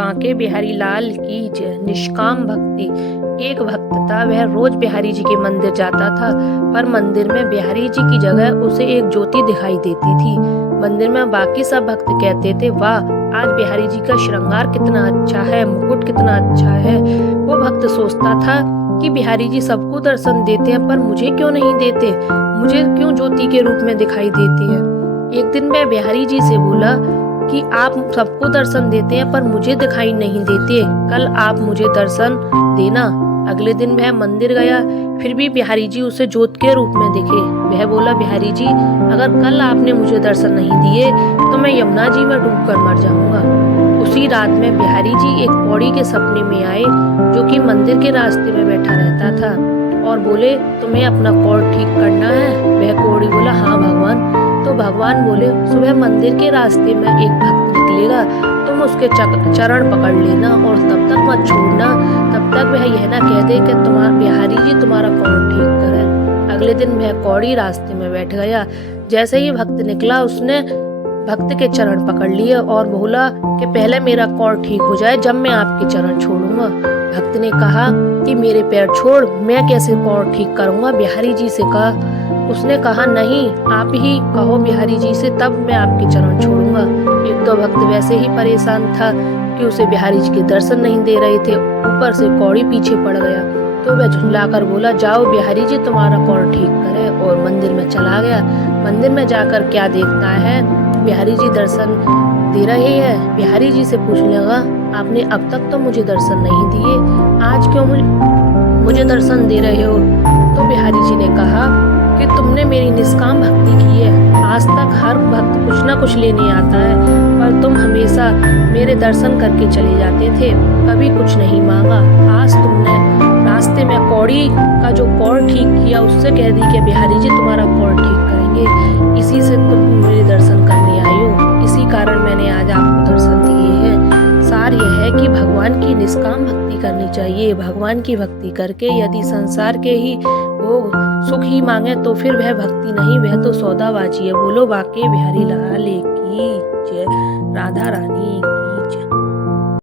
बांके बिहारी लाल की जय। निष्काम भक्ति। एक भक्त था, वह रोज बिहारी जी के मंदिर जाता था, पर मंदिर में बिहारी जी की जगह उसे एक ज्योति दिखाई देती थी। मंदिर में बाकी सब भक्त कहते थे, वाह, आज बिहारी जी का श्रृंगार कितना अच्छा है, मुकुट कितना अच्छा है। वो भक्त सोचता था कि बिहारी जी सबको दर्शन देते हैं, पर मुझे क्यों नहीं देते, मुझे क्यों ज्योति के रूप में दिखाई देती है। एक दिन मैं बिहारी जी से बोला कि आप सबको दर्शन देते हैं, पर मुझे दिखाई नहीं देते, कल आप मुझे दर्शन देना। अगले दिन वह मंदिर गया, फिर भी बिहारी जी उसे ज्योत के रूप में दिखे। वह बोला, बिहारी जी, अगर कल आपने मुझे दर्शन नहीं दिए तो मैं यमुना जी में डूबकर मर जाऊंगा। उसी रात में बिहारी जी एक कौड़ी के सपने में आए, जो कि मंदिर के रास्ते में बैठा रहता था, और बोले, तुम्हें अपना कौड़ ठीक करना है। वह कौड़ी बोला, हाँ भगवान। तो भगवान बोले, सुबह मंदिर के रास्ते में एक भक्त निकलेगा, तुम उसके चरण पकड़ लेना और तब तक मत छोड़ना, तब तक वह यह ना कह दे कि तुम्हारा बिहारी जी तुम्हारा कौड़ ठीक करे। अगले दिन वह कौड़ी रास्ते में बैठ गया। जैसे ही भक्त निकला, उसने भक्त के चरण पकड़ लिए और बोला कि पहले मेरा कौड़ ठीक हो जाए, जब मैं आपके चरण छोड़ूंगा। भक्त ने कहा कि मेरे पैर छोड़, मैं कैसे कौड़ ठीक करूंगा, बिहारी जी से कहा। उसने कहा, नहीं, आप ही कहो बिहारी जी से, तब मैं आपके चरण छोड़ूंगा। एक तो भक्त वैसे ही परेशान था कि उसे बिहारी जी के दर्शन नहीं दे रहे थे, ऊपर से कौड़ी पीछे पड़ गया। तो वह झुंझलाकर बोला, जाओ बिहारी जी तुम्हारा कौड़ ठीक करे, और मंदिर में चला गया। मंदिर में जाकर क्या देखता है, बिहारी जी दर्शन दे रहे हैं। बिहारी जी से पूछने लगा, आपने अब तक तो मुझे दर्शन नहीं दिए, आज क्यों मुझे दर्शन दे रहे हो। तो बिहारी जी ने कहा कि तुमने मेरी निष्काम भक्ति की है, आज तक हर भक्त कुछ ना कुछ लेने आता है, पर तुम हमेशा मेरे दर्शन करके चले जाते थे, कभी कुछ नहीं मांगा। आज तुमने रास्ते में कौड़ी का जो कौड़ ठीक किया, उससे कह दी कि बिहारी जी तुम्हारा कौड़ ठीक करेंगे, इसी से तुम मेरे दर्शन करने आई हो, इसी कारण मैंने आज आपको दर्शन दिए हैं। सार यह है कि भगवान की निष्काम भक्ति करनी चाहिए। भगवान की भक्ति करके यदि संसार के ही भोग सुख ही मांगे तो फिर वह भक्ति नहीं, वह तो सौदाबाजी है। बोलो बांके बिहारी लाल की जय। राधा रानी।